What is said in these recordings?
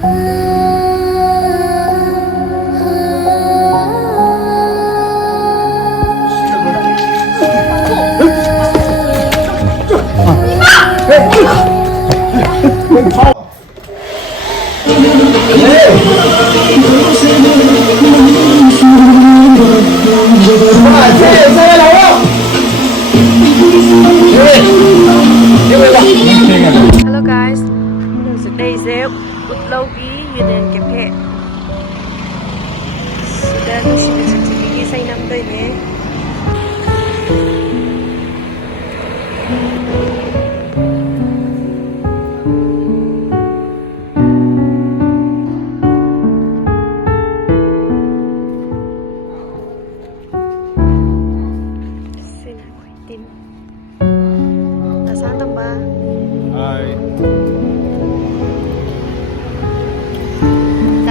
Hello guys, today is Utlogi Union Cafe. Sudah Nungshibi Chinthibi esei namdoine. Sina kuitim. Asan tamba? Hai.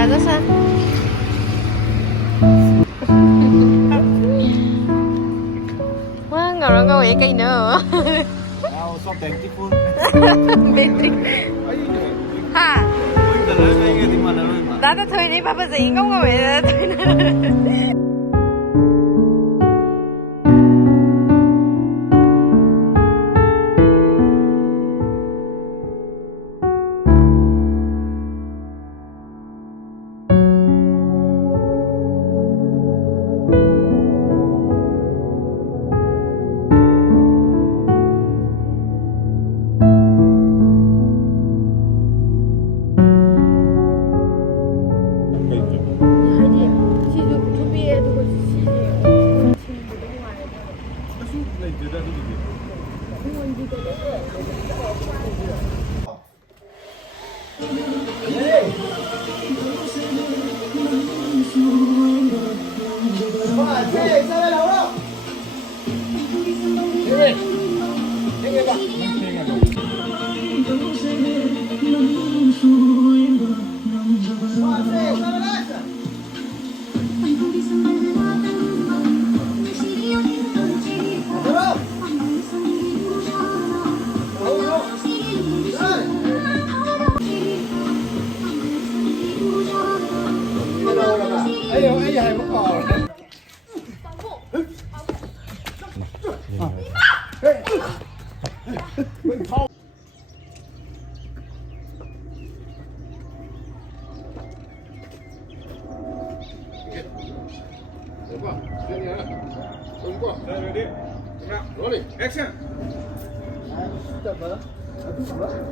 Tagosa. Wah, ngầu vậy cây nữa. Wow, so beautiful. Betri. Ha. Đã thôi đi, papa gì ngông ngầu vậy thôi. Rolling, action.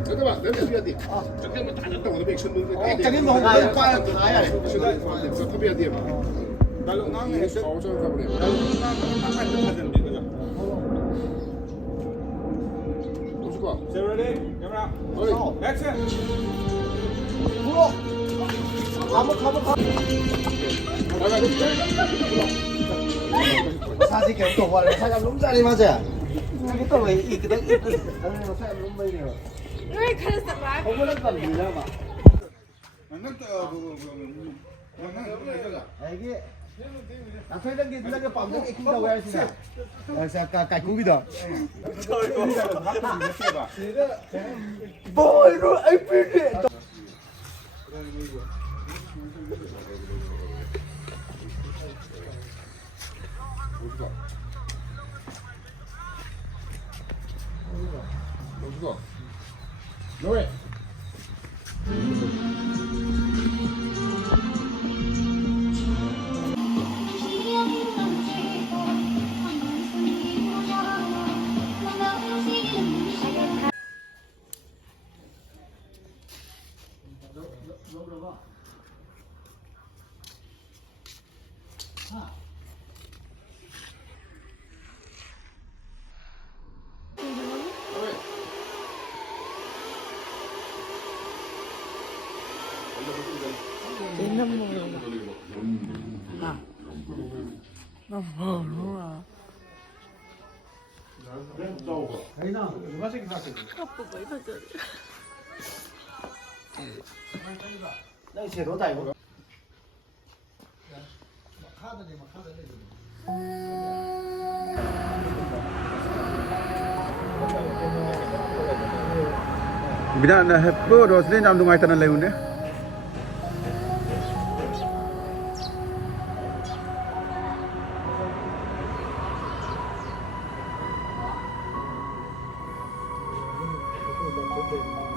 잠깐만, 내가 해야 돼. 잠깐만 다 줬다. 오늘 액션 넣는 거. 잠깐만 뭐 과야 나야. 저 탑이야 돼. 날로 나는 액션 어쩌 가버려. 날로 나는 딱 하는 데 그죠. 보시고. Ready? Camera. Rolling. Action. 사실 개또 원래 사람 놈자리 맞아. 이게 또왜 이거든 사람 놈자리요. 왜 그랬어 봐. 거부는 건 몰라 봐. 만났다 이게 나서는 게 내가 방금 이긴다고 해야지. 아까 깔끔이다. 뭐 이거 아이피디. 너왜? 옛날 먹으러 아. 나 뭐야? 아니나 누가 새끼 샀지? 아빠 뭐 이거 나 이제 너다 이거. Bila na heppo do sini nam dungai tanah leun deh. 네.